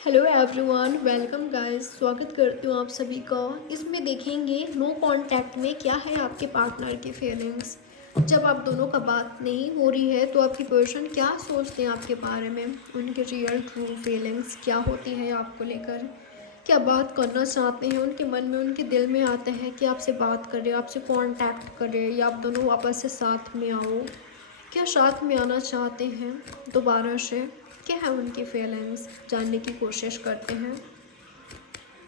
Hello everyone, welcome guys. स्वागत करती हूँ आप सभी का। इसमें देखेंगे नो कांटेक्ट में क्या है आपके पार्टनर की फीलिंग्स। जब आप दोनों का बात नहीं हो रही है तो आपकी पर्सन क्या सोचते हैं आपके बारे में, उनके रियल ट्रू फीलिंग्स क्या होती है आपको लेकर, क्या बात करना चाहते हैं उनके मन में, उनके दिल में आता है कि आपसे बात करें, आपसे कांटेक्ट करें या आप दोनों वापस से साथ में आओ, क्या साथ में आना चाहते हैं दोबारा से, क्या है उनकी फीलिंग्स जानने की कोशिश करते हैं।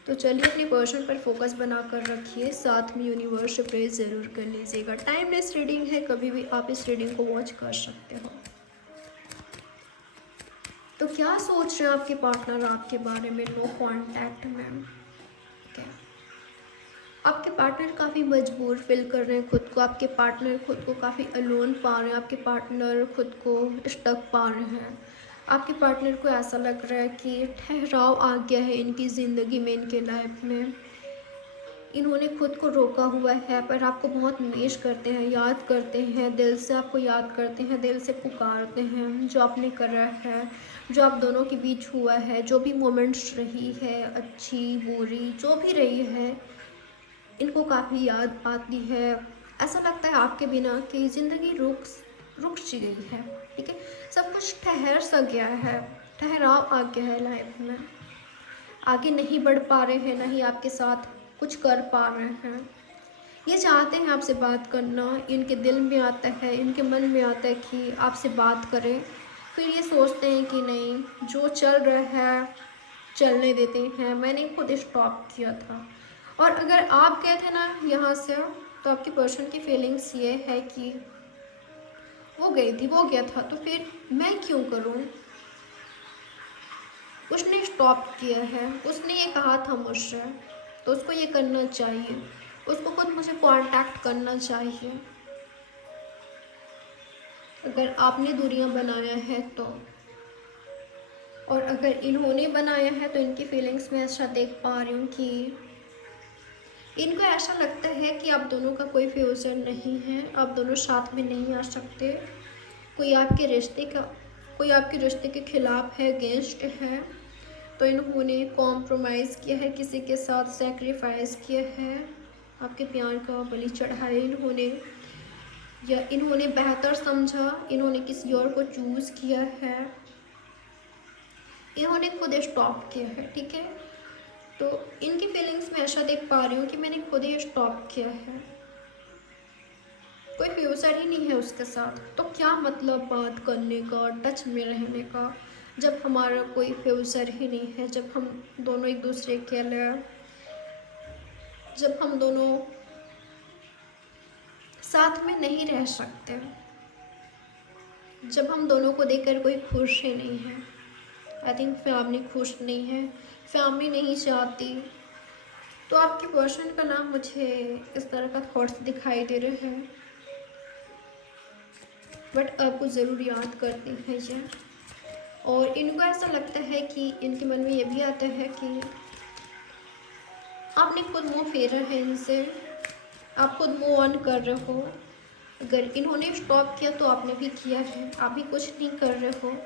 तो चलिए अपने पर्सन पर फोकस बना कर रखिए, साथ में यूनिवर्स से प्रे ज़रूर कर लीजिएगा। टाइमलेस रीडिंग है, कभी भी आप इस रीडिंग को वॉच कर सकते हो। तो क्या सोच रहे हैं आपके पार्टनर आपके बारे में नो कांटेक्ट में। ओके, आपके पार्टनर काफ़ी मजबूर फील कर रहे हैं खुद को, आपके पार्टनर खुद को काफ़ी अलोन पा रहे हैं, आपके पार्टनर खुद को स्टक पा रहे हैं। आपके पार्टनर को ऐसा लग रहा है कि ठहराव आ गया है इनकी ज़िंदगी में, इनके लाइफ में। इन्होंने खुद को रोका हुआ है पर आपको बहुत मिस करते हैं, याद करते हैं, दिल से आपको याद करते हैं, दिल से पुकारते हैं जो आपने करा है, जो आप दोनों के बीच हुआ है, जो भी मोमेंट्स रही है, अच्छी बुरी जो भी रही है, इनको काफ़ी याद आती है। ऐसा लगता है आपके बिना कि ज़िंदगी रुक सी गई है। ठीक है, सब कुछ ठहर सा गया है, ठहराव आ गया है लाइफ में। आगे नहीं बढ़ पा रहे हैं, ना ही आपके साथ कुछ कर पा रहे हैं। ये चाहते हैं आपसे बात करना, इनके दिल में आता है, इनके मन में आता है कि आपसे बात करें। फिर ये सोचते हैं कि नहीं, जो चल रहा है चलने देते हैं, मैंने खुद स्टॉप किया था। और अगर आप गए थे ना यहाँ से, तो आपकी पर्सन की फीलिंग्स ये है कि वो गई थी, वो गया था, तो फिर मैं क्यों करूँ। उसने स्टॉप किया है, उसने ये कहा था मुझसे, तो उसको ये करना चाहिए, उसको खुद मुझे कांटेक्ट करना चाहिए। अगर आपने दूरियां बनाया है तो, और अगर इन्होंने बनाया है तो इनकी फीलिंग्स में ऐसा देख पा रही हूँ कि इनको ऐसा लगता है कि आप दोनों का कोई फ्यूचर नहीं है, आप दोनों साथ में नहीं आ सकते। कोई आपके रिश्ते का कोई आपके रिश्ते के खिलाफ है, अगेंस्ट है। तो इन्होंने कॉम्प्रोमाइज़ किया है, किसी के साथ सेक्रीफाइस किया है, आपके प्यार का बलि चढ़ाया इन्होंने, या इन्होंने बेहतर समझा, इन्होंने किसी और को चूज़ किया है, इन्होंने खुद स्टॉप किया है। ठीक है, तो इनकी फीलिंग्स में ऐसा देख पा रही हूँ कि मैंने खुद ही स्टॉप किया है, कोई फ्यूचर ही नहीं है उसके साथ। तो क्या मतलब बात करने का, टच में रहने का, जब हमारा कोई फ्यूचर ही नहीं है, जब हम दोनों एक दूसरे के लिए, जब हम दोनों साथ में नहीं रह सकते, जब हम दोनों को देखकर कोई खुश ही नहीं है। आई थिंक फैमिली खुश नहीं है, फैमिली नहीं चाहती। तो आपके पर्सन का नाम मुझे इस तरह का थॉट्स दिखाई दे रहे हैं, बट आपको ज़रूर याद करते हैं ये। और इनको ऐसा लगता है कि इनके मन में ये भी आता है कि आपने खुद मुंह फेरा है इनसे, आप खुद मूव ऑन कर रहे हो। अगर इन्होंने स्टॉप किया तो आपने भी किया है, आप भी कुछ नहीं कर रहे हो,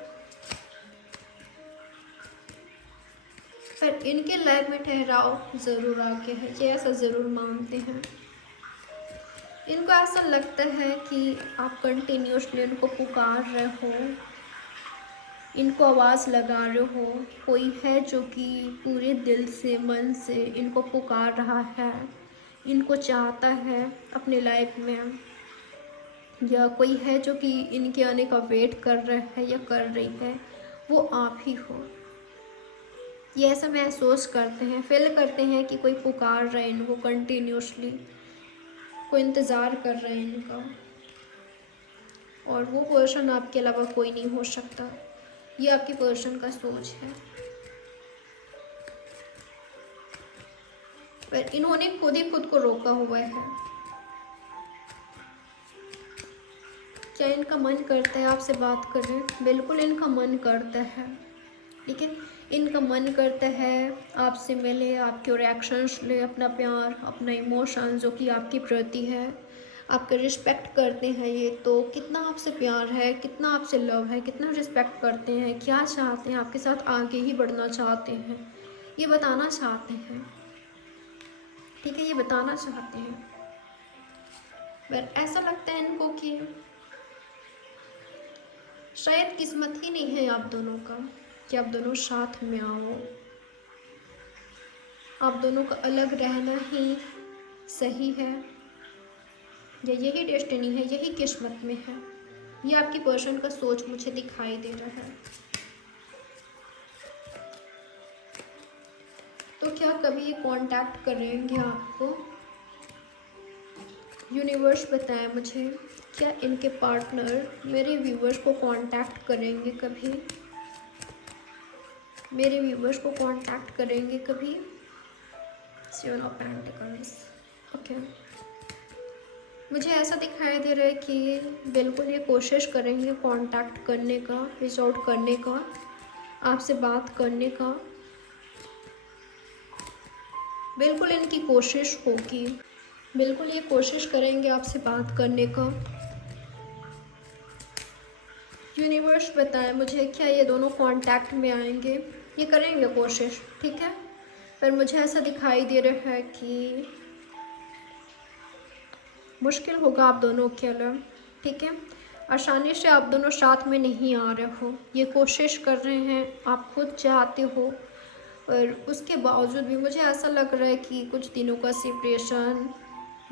पर इनके लाइफ में ठहराव ज़रूर आ गया है, ये ऐसा ज़रूर मानते हैं। इनको ऐसा लगता है कि आप कंटिन्यूसली उनको पुकार रहे हो, इनको आवाज़ लगा रहे हो, कोई है जो कि पूरे दिल से, मन से इनको पुकार रहा है, इनको चाहता है अपने लाइफ में, या कोई है जो कि इनके आने का वेट कर रहा है या कर रही है, वो आप ही हो। ये ऐसा महसूस करते हैं, फील करते हैं कि कोई पुकार रहा है इनको कंटिन्यूसली, कोई इंतज़ार कर रहा है इनका, और वो पर्सन आपके अलावा कोई नहीं हो सकता। ये आपकी पर्सन का सोच है, पर इन्होंने खुद ही खुद को रोका हुआ है। क्या इनका मन करता है आपसे बात करें? बिल्कुल इनका मन करता है। ठीक है, इनका मन करता है आपसे मिले, आपके रिएक्शंस ले, अपना प्यार, अपना इमोशन जो कि आपके प्रति है आपका रिस्पेक्ट करते हैं ये, तो कितना आपसे प्यार है, कितना आपसे लव है, कितना रिस्पेक्ट करते हैं, क्या चाहते हैं, आपके साथ आगे ही बढ़ना चाहते हैं, ये बताना चाहते हैं। ठीक है, ये बताना चाहते हैं। पर ऐसा लगता है इनको कि शायद किस्मत ही नहीं है आप दोनों का कि आप दोनों साथ में आओ। आप दोनों का अलग रहना ही सही है, या यही डेस्टिनी है, यही किस्मत में है। ये आपकी पर्सन का सोच मुझे दिखाई दे रहा है। तो क्या कभी ये कांटेक्ट करेंगे आपको? यूनिवर्स बताए मुझे, क्या इनके पार्टनर मेरे व्यूवर्स को कांटेक्ट करेंगे कभी? मेरे व्यूवर्स को कांटेक्ट करेंगे कभी? Seven of pentacles. ओके, मुझे ऐसा दिखाई दे रहा है कि बिल्कुल ये कोशिश करेंगे कांटेक्ट करने का, रीच आउट करने का, आपसे बात करने का। बिल्कुल इनकी कोशिश होगी, बिल्कुल ये कोशिश करेंगे आपसे बात करने का। यूनिवर्स बताए मुझे, क्या ये दोनों कांटेक्ट में आएंगे? ये करेंगे कोशिश, ठीक है। पर मुझे ऐसा दिखाई दे रहा है कि मुश्किल होगा आप दोनों के लिए, ठीक है। आसानी से आप दोनों साथ में नहीं आ रहे हो, ये कोशिश कर रहे हैं, आप खुद चाहते हो, और उसके बावजूद भी मुझे ऐसा लग रहा है कि कुछ दिनों का separation,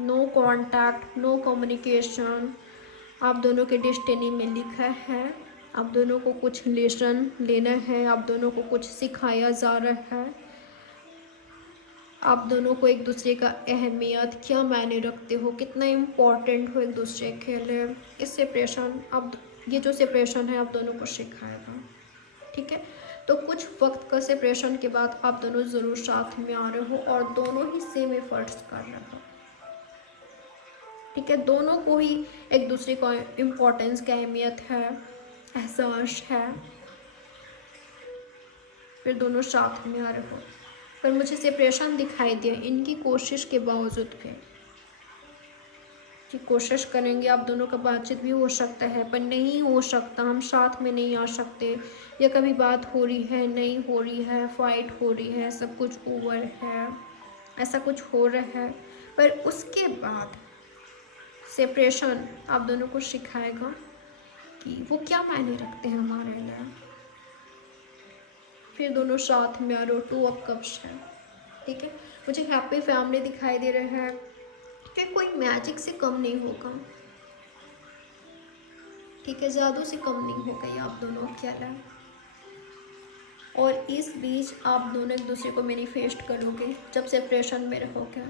no contact, no communication आप दोनों के डेस्टिनी में लिखा है। आप दोनों को कुछ लेसन लेना है, आप दोनों को कुछ सिखाया जा रहा है। आप दोनों को एक दूसरे का अहमियत क्या मायने रखते हो, कितना इम्पोर्टेंट हो एक दूसरे के लिए। इस सेपरेशन, अब ये जो सेपरेशन है आप दोनों को सिखाएगा, ठीक है। तो कुछ वक्त का सेपरेशन के बाद आप दोनों ज़रूर साथ में आ रहे हो और दोनों ही सेम एफर्ट्स कर रहे हो, ठीक है। दोनों को ही एक दूसरे को इम्पोर्टेंस की अहमियत है, एहसास है, फिर दोनों साथ में आ रहे हो। पर मुझे सेपरेशन दिखाई दिया इनकी कोशिश के बावजूद भी, कि कोशिश करेंगे आप दोनों का बातचीत भी हो सकता है, पर नहीं हो सकता, हम साथ में नहीं आ सकते, या कभी बात हो रही है, नहीं हो रही है, फाइट हो रही है, सब कुछ ओवर है, ऐसा कुछ हो रहा है। पर उसके बाद सेपरेशन आप दोनों को सिखाएगा कि वो क्या मायने रखते हैं हमारे लिए। फिर दोनों साथ में आ रहे हो, 2 ऑफ कप्स है, ठीक है। मुझे हैप्पी फैमिली दिखाई दे रहा है कि कोई मैजिक से कम नहीं होगा, ठीक है, जादू से कम नहीं होगा ये आप दोनों के लिए। और इस बीच आप दोनों एक दूसरे को मैनिफेस्ट करोगे जब सेपरेशन में रहोगे,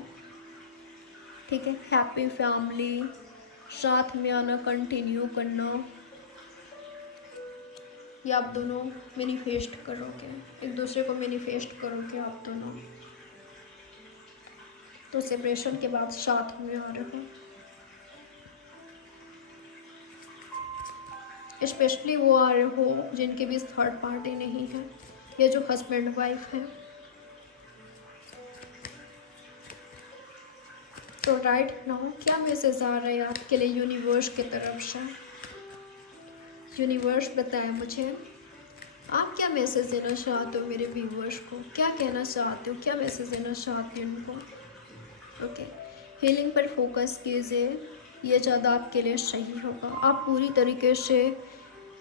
ठीक है। हैप्पी फैमिली, साथ में आना, कंटिन्यू करना, ये आप दोनों मैनिफेस्ट करोगे, एक दूसरे को मैनिफेस्ट करोगे आप दोनों। तो सेपरेशन के बाद साथ में आ रहे हो, स्पेशली वो आ रहे हो जिनके बीच थर्ड पार्टी नहीं है, या जो हस्बैंड वाइफ है। तो राइट नाउ क्या मैसेज आ रहा है आपके लिए यूनिवर्स की तरफ से? यूनिवर्स बताए मुझे, आप क्या मैसेज देना चाहते हो मेरे व्यूवर्स को, क्या कहना चाहते हो, क्या मैसेज देना चाहते हो उनको? ओके, हीलिंग पर फोकस कीजिए, ये ज़्यादा आपके लिए सही होगा। आप पूरी तरीके से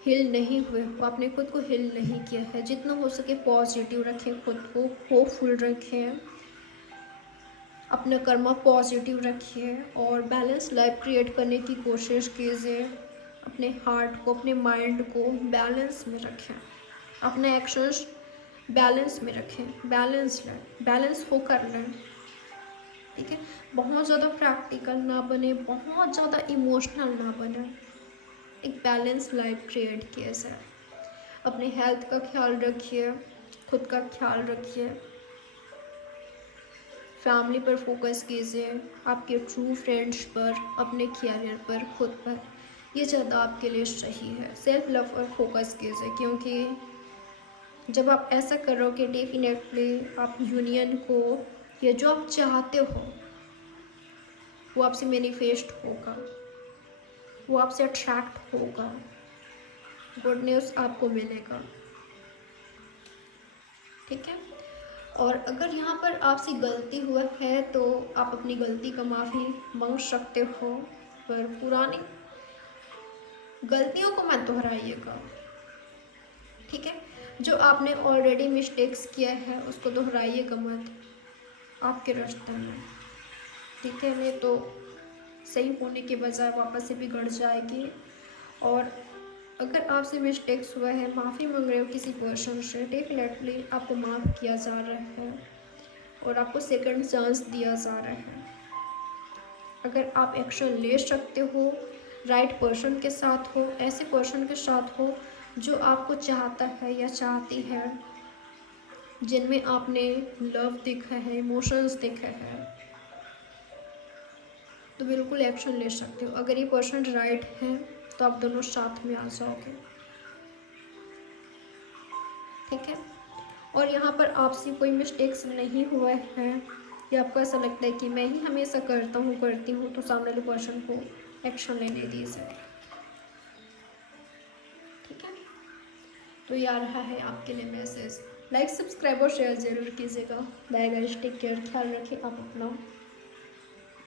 हील नहीं हुए हो, आपने खुद को हील नहीं किया है। जितना हो सके पॉजिटिव रखें, खुद को होपफुल रखें, अपना कर्मा पॉजिटिव रखिए और बैलेंस लाइफ क्रिएट करने की कोशिश कीजिए। अपने हार्ट को, अपने माइंड को बैलेंस में रखें, अपने एक्शंस बैलेंस में रखें, बैलेंस होकर लें, ठीक है। बहुत ज़्यादा प्रैक्टिकल ना बने, बहुत ज़्यादा इमोशनल ना बने, एक बैलेंस लाइफ क्रिएट किए जाए। अपने हेल्थ का ख्याल रखिए, खुद का ख्याल रखिए, फैमिली पर फोकस कीजिए, आपके ट्रू फ्रेंड्स पर, अपने कैरियर पर, खुद पर, ये ज़्यादा आपके लिए सही है। सेल्फ लव पर फोकस कीजिए, क्योंकि जब आप ऐसा करोगे डेफिनेटली आप यूनियन को, ये जो आप चाहते हो, वो आपसे मैनिफेस्ट होगा, वो आपसे अट्रैक्ट होगा, गुड न्यूज़ आपको मिलेगा। ठीक है। और अगर यहाँ पर आपसे गलती हुआ है तो आप अपनी गलती का माफ़ी मांग सकते हो, पर पुरानी गलतियों को मत दोहराइएगा। ठीक है। जो आपने ऑलरेडी मिस्टेक्स किया है उसको दोहराइएगा मत आपके रास्ते में। ठीक है, नहीं तो सही होने के बजाय वापस से बिगड़ जाएगी। और अगर आपसे मिस्टेक्स हुआ है, माफ़ी मांग रहे हो किसी पर्सन से, डेफिनेटली आपको माफ़ किया जा रहा है और आपको सेकंड चांस दिया जा रहा है। अगर आप एक्शन ले सकते हो, राइट पर्सन के साथ हो, ऐसे पर्सन के साथ हो जो आपको चाहता है या चाहती है, जिनमें आपने लव देखा है, इमोशंस देखा है, तो बिल्कुल एक्शन ले सकते हो। अगर ये पर्सन राइट है तो आप दोनों साथ में आ जाओगे। ठीक है। और यहाँ पर आपसे कोई मिस्टेक्स नहीं हुआ है या आपको ऐसा लगता है कि मैं ही हमेशा करती हूँ, तो सामने वाले पर्सन को एक्शन लेने दीजिए। ठीक है। तो ये आ रहा है आपके लिए मैसेज। लाइक, सब्सक्राइब और शेयर जरूर कीजिएगा। बाय गाइस, टेक केयर, ख्याल रखें आप अपना।